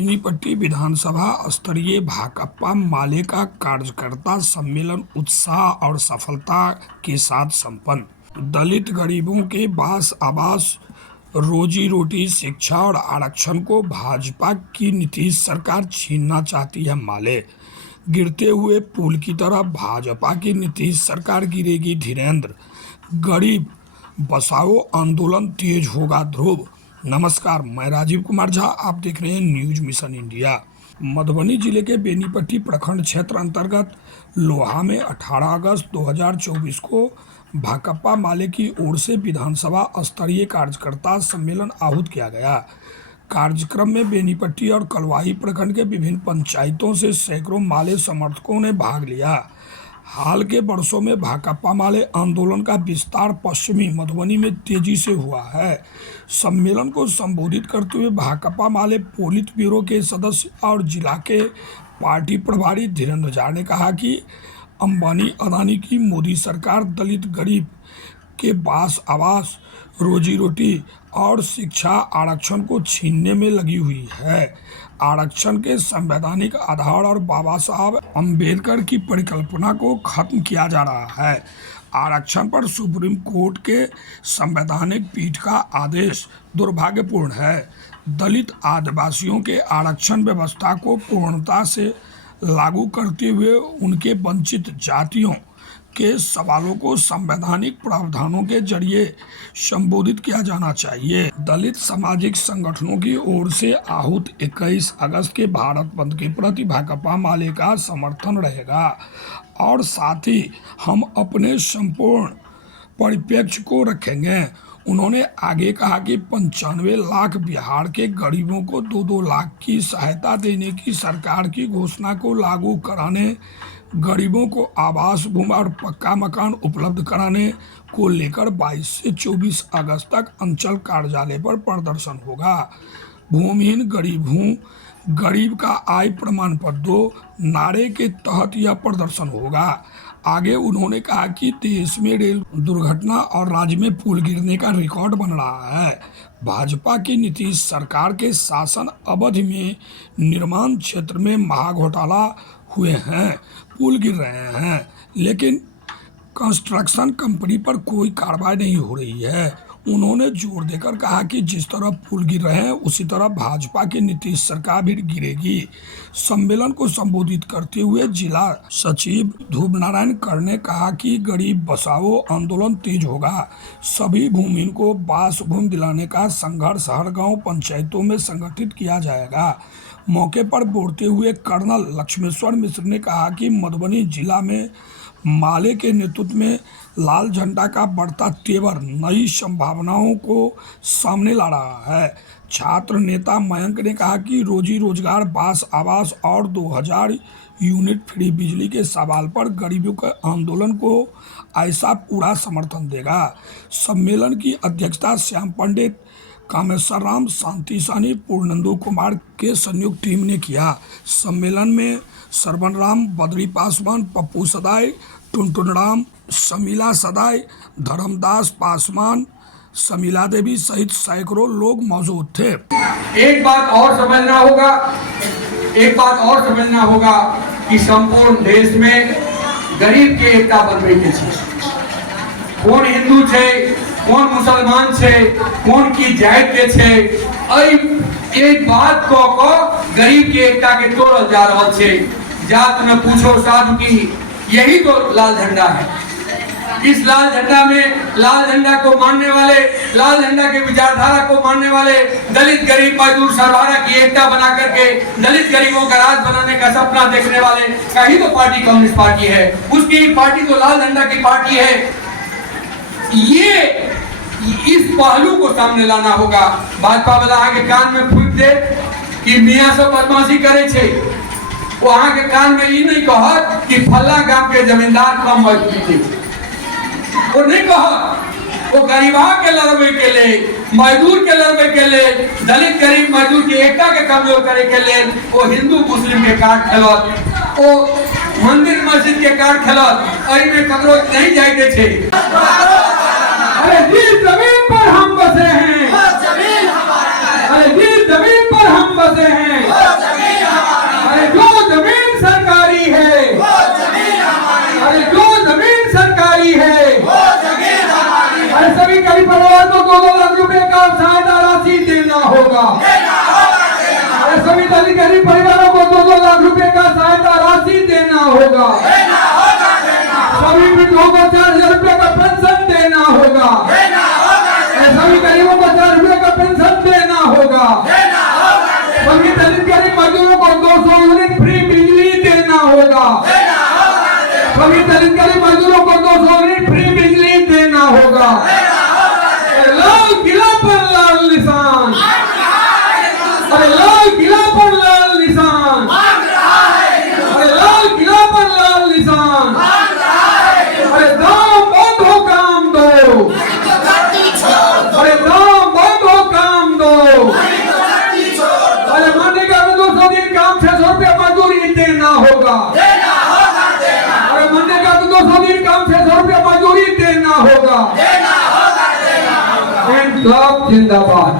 बेनीपट्टी विधानसभा स्तरीय भाकपा माले का कार्यकर्ता सम्मेलन उत्साह और सफलता के साथ संपन्न। दलित गरीबों के बास आवास, रोजी रोटी, शिक्षा और आरक्षण को भाजपा की नीतीश सरकार छीनना चाहती है। माले गिरते हुए पुल की तरह भाजपा की नीतीश सरकार गिरेगी। धीरेन्द्र गरीब बचाओ आंदोलन तेज होगा ध्रुव। नमस्कार, मैं राजीव कुमार झा, आप देख रहे हैं न्यूज मिशन इंडिया। मधुबनी जिले के बेनीपट्टी प्रखंड क्षेत्र अंतर्गत लोहा में 18 अगस्त 2024 को भाकपा माले की ओर से विधानसभा स्तरीय कार्यकर्ता सम्मेलन आहूत किया गया। कार्यक्रम में बेनीपट्टी और कलवाही प्रखंड के विभिन्न पंचायतों से सैकड़ों माले समर्थकों ने भाग लिया। हाल के वर्षों में भाकपा माले आंदोलन का विस्तार पश्चिमी मधुबनी में तेजी से हुआ है। सम्मेलन को संबोधित करते हुए भाकपा माले पोलित ब्यूरो के सदस्य और जिला के पार्टी प्रभारी धीरेन्द्र झा ने कहा कि अंबानी अदानी की मोदी सरकार दलित गरीब के बास आवास, रोजी रोटी और शिक्षा आरक्षण को छीनने में लगी हुई है। आरक्षण के संवैधानिक आधार और बाबा साहब अम्बेडकर की परिकल्पना को खत्म किया जा रहा है। आरक्षण पर सुप्रीम कोर्ट के संवैधानिक पीठ का आदेश दुर्भाग्यपूर्ण है। दलित आदिवासियों के आरक्षण व्यवस्था को पूर्णता से लागू करते हुए उनके वंचित जातियों के सवालों को संवैधानिक प्रावधानों के जरिए संबोधित किया जाना चाहिए। दलित सामाजिक संगठनों की ओर से आहूत 21 अगस्त के भारत बंद के प्रति भाकपा माले का समर्थन रहेगा और साथ ही हम अपने संपूर्ण परिप्रेक्ष्य को रखेंगे। उन्होंने आगे कहा कि 95 लाख बिहार के गरीबों को 2-2 लाख की सहायता देने की सरकार की घोषणा को लागू कराने, गरीबों को आवास, भूमि और पक्का मकान उपलब्ध कराने को लेकर 22 से 24 अगस्त तक अंचल कार्यालय पर प्रदर्शन होगा। भूमिहीन गरीब हूँ, गरीब का आय प्रमाण पत्र दो नारे के तहत यह प्रदर्शन होगा। आगे उन्होंने कहा कि देश में रेल दुर्घटना और राज्य में पुल गिरने का रिकॉर्ड बन रहा है। भाजपा की नीतीश सरकार के शासन अवधि में निर्माण क्षेत्र में महाघोटाला हुए हैं, पुल गिर रहे हैं, लेकिन कंस्ट्रक्शन कंपनी पर कोई कार्रवाई नहीं हो रही है। उन्होंने जोर देकर कहा कि जिस तरह पुल गिर रहे हैं उसी तरह भाजपा की नीतीश सरकार भी गिरेगी। सम्मेलन को संबोधित करते हुए जिला सचिव ध्रुव नारायण कर ने कहा कि गरीब बचाओ आंदोलन तेज होगा। सभी भूमिहीन को बास भूमि दिलाने का संघर्ष हर गांव पंचायतों में संगठित किया जाएगा। मौके पर बोलते हुए कर्नल लक्ष्मेश्वर मिश्र ने कहा कि मधुबनी जिला में माले के नेतृत्व में लाल झंडा का बढ़ता तेवर नई संभावनाओं को सामने ला रहा है। छात्र नेता मयंक ने कहा कि रोजी रोजगार, बास आवास और 2000 यूनिट फ्री बिजली के सवाल पर गरीबों के आंदोलन को ऐसा पूरा समर्थन देगा। सम्मेलन की अध्यक्षता श्याम पंडित, कामेश्वर राम, शांति सानी, पूर्णेंदु कुमार के संयुक्त टीम ने किया। सम्मेलन में सरवन राम, बद्री पासवान, पप्पू सदाई, टुनटुन राम, शमीला सदाई, धर्मदास पासवान, शमीला देवी सहित सैकड़ों लोग मौजूद थे। एक बात और समझना होगा कि संपूर्ण देश में गरीब के एकता बनबे के छै। कौन हिंदू छै, कौन मुसलमान छै, कौन की जात के छै, एक बात को गरीब के एकता के तोड़ल जा रहा है। जात न पूछो साधु की, यही तो लाल झंडा है। इस लाल झंडा में लाल झंडा को मानने वाले, लाल झंडा के विचारधारा को मानने वाले दलित गरीब मजदूर सरवारा की एकता बना करके दलित गरीबों का राज बनाने का सपना देखने वाले का ही तो पार्टी कम्युनिस्ट पार्टी है। उसकी पार्टी तो लाल झंडा की पार्टी है। ये इस पहलू को सामने लाना होगा। भाजपा वाला आगे कान में फूंक दे कि मियां सब बदमाशी करे छे, वो आगे कान में ये नहीं कहत कि फल्ला गांव के जमींदार कम मजबूत थे। वो नहीं कहत, वो गरीबा के लड़बे के लिए, मजदूर के लड़बे के लिए, दलित गरीब मजदूर की एकता के कमजोर करे के लिए वो हिंदू मुस्लिम के कार्ड खेलत, वो मंदिर मस्जिद के कार्ड खेलत, अई में ककरो नहीं जाए के छे। अरे जिस जमीन पर हम बसे हैं, अरे जिस जमीन पर हम बसे हैं दलित गरीब परिवारों को 2-2 लाख रुपए का सहायता राशि देना होगा। सभी वृद्धों को 4,000 रुपए का पेंशन देना होगा। सभी गरीबों को 4 रुपए का पेंशन देना होगा। सभी दलित गरीब मजदूरों को 200 यूनिट फ्री बिजली देना होगा। सभी दलित गरीब मजदूरों को 200 यूनिट फ्री बिजली देना होगा। लाल किला पर लाल निशान, अरे लाल किला पर लाल निशान, अरे लाल किला पर लाल निशान, अरे दाम बंद हो काम दो, अरे दाम बंद हो काम दो, अरे मानने का 200 दिन काम 600 रुपया मजदूरी देना होगा। अरे मानने का 200 दिन काम 600 रुपया मजदूरी देना होगा। जिंदाबाद।